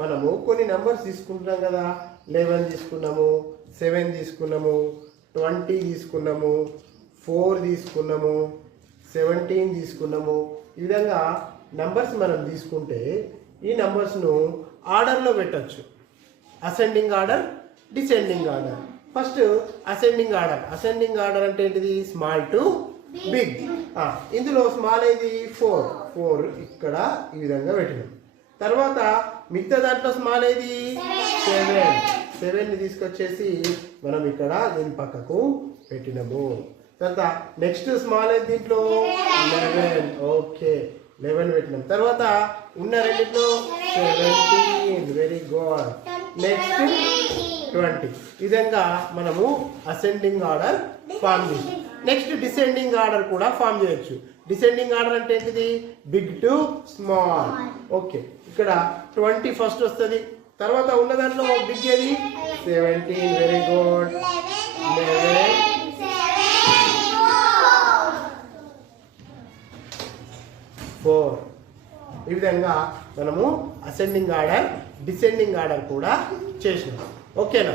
మనము కొన్ని నెంబర్స్ తీసుకుంటున్నాం కదా. 11 తీసుకున్నాము, 7 తీసుకున్నాము, 20 తీసుకున్నాము, 4 తీసుకున్నాము, 17 తీసుకున్నాము. ఈ విధంగా నెంబర్స్ మనం తీసుకుంటే ఈ నెంబర్స్ను ఆర్డర్లో పెట్టచ్చు. Ascending order, descending order. First ascending order. Ascending order అంటే ఏంటిది? Small to big. ఇందులో స్మాల్ ఏది? 4 ఇక్కడ ఈ విధంగా పెట్టినాం. తర్వాత మిగతా దాంట్లో స్మాల్ ఏది? 7ని తీసుకొచ్చేసి మనం ఇక్కడ దీని పక్కకు పెట్టినాము. తర్వాత నెక్స్ట్ స్మాల్ ఏది దీంట్లో? 11. ఓకే, 11 పెట్టినాం. తర్వాత ఉన్న రెండిట్లో 17. Very good. నెక్స్ట్ 20. ఈ విధంగా మనము అసెండింగ్ ఆర్డర్ ఫామ్ చేస్తాం. నెక్స్ట్ డిసెండింగ్ ఆర్డర్ కూడా ఫామ్ చేయొచ్చు. డిసెండింగ్ ఆర్డర్ అంటే ఏంటిది? Big to small. ఓకే, ఇక్కడ 20 ఫస్ట్ వస్తుంది. తర్వాత ఉన్న దాంట్లో బిగ్ ఏది? 17. Very good. 11, 4. ఈ విధంగా మనము అసెండింగ్ ఆర్డర్, డిసెండింగ్ ఆర్డర్ కూడా చేసినాం. ఓకేనా?